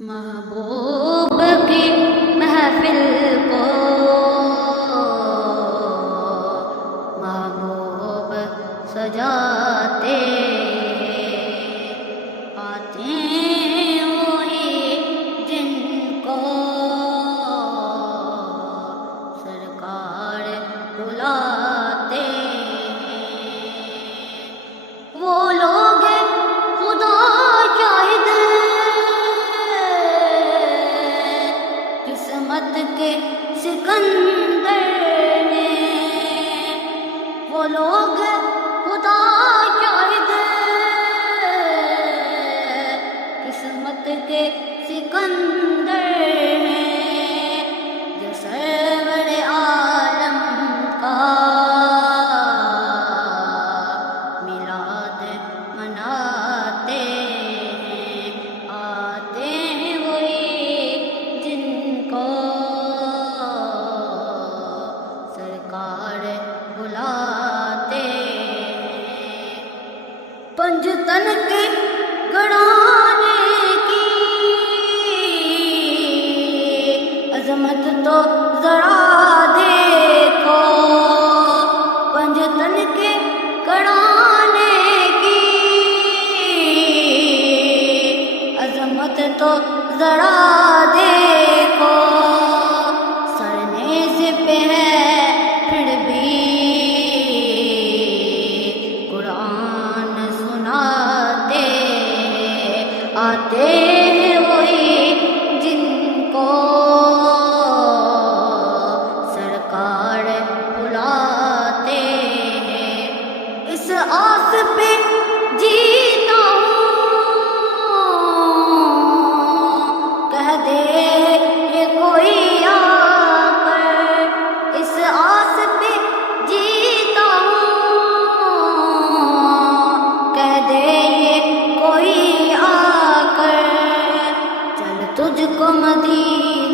محبوب کی محفل کو محبوب سجاتے آتے ہیں وہی جن کو سرکار بلاتے ہیں، وہ لوگ خدا شاہد قسمت کے سکندر ہیں، وہ لوگ خدا شاہد قسمت کے سکندر ہیں، جو سرور عالم کا میلاد مناتے ہیں، آتے ہیں وہی جن کو سرکار بلاتے ہیں۔ پنجتن کے گڑانے کی عظمت تو ذرا دیکھو، پنجتن کے گڑانے کی عظمت تو ذرا دیکھو، سرنے سے پہ ہے پھر بھی قرآن سناتے آتے ہیں وہی جن کو سرکار بلاتے ہیں۔ اس آس پہ جیتا ہوں، کہہ دے یہ کوئی آ کر، اس آس پہ جیتا ہوں، کہہ دے یہ کوئی آ کر، چل تجھ کو مدینہ